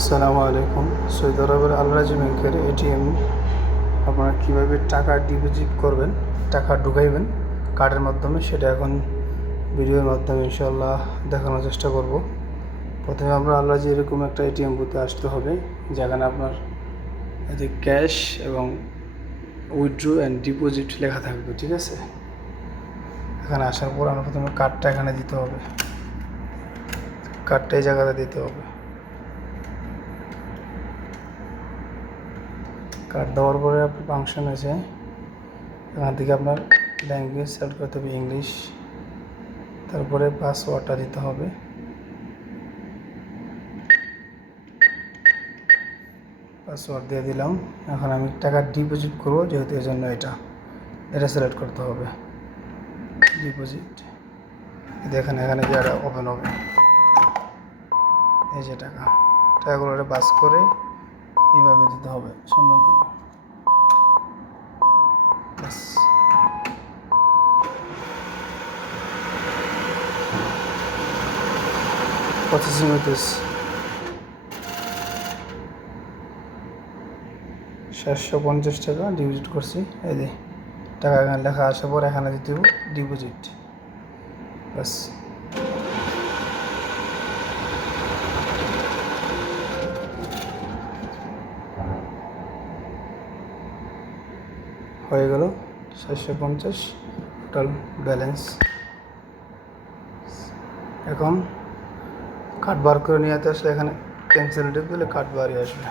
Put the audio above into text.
আসসালামু আলাইকুম। সৌদি আরবের আলরাজি ব্যাংকের এটিএম, আপনারা কীভাবে টাকা ডিপোজিট করবেন, টাকা ঢুকাইবেন, কার্ডের মাধ্যমে সেটা এখন ভিডিওর মাধ্যমে ইনশাল্লাহ দেখানোর চেষ্টা করব। প্রথমে আমরা আলরাজি এরকম একটা এটিএম বুথে আসতে হবে, যেখানে আপনার যে ক্যাশ এবং উইথড্রো অ্যান্ড ডিপোজিট লেখা থাকবে, ঠিক আছে? এখানে আসার পর আমরা প্রথমে কার্ডটা এখানে দিতে হবে। কার্ডটা এই জায়গাতে দিতে হবে। কার্ড দেওয়ার পরে আপনার ফাংশন আছে। এখান থেকে আপনার ল্যাঙ্গুয়েজ সিলেক্ট করতে হবে ইংলিশ তারপরে পাসওয়ার্ডটা দিতে হবে। পাসওয়ার্ড দিয়ে দিলাম। এখন আমি টাকা ডিপোজিট করব, যেহেতু এই জন্য এটা এটা সিলেক্ট করতে হবে। ডিপোজিট দেখেন এখানে যে ওপেন হবে। এই যে টাকা, টাকাগুলো বাস করে এইভাবে দিতে হবে সুন্দর করে সাতশো পঞ্চাশ টাকা ডিপোজিট করছি। এই যে, টাকা এখানে লেখা আসার পর এখানে দিতে ডিপোজিট ব্যাস। হয়ে গেল সাতশো পঞ্চাশ টোটাল ব্যালেন্স এখন কার্ড বার করে নিয়ে আসলে এখানে ক্যান্সেল দিলে কার্ড বারই আসবে।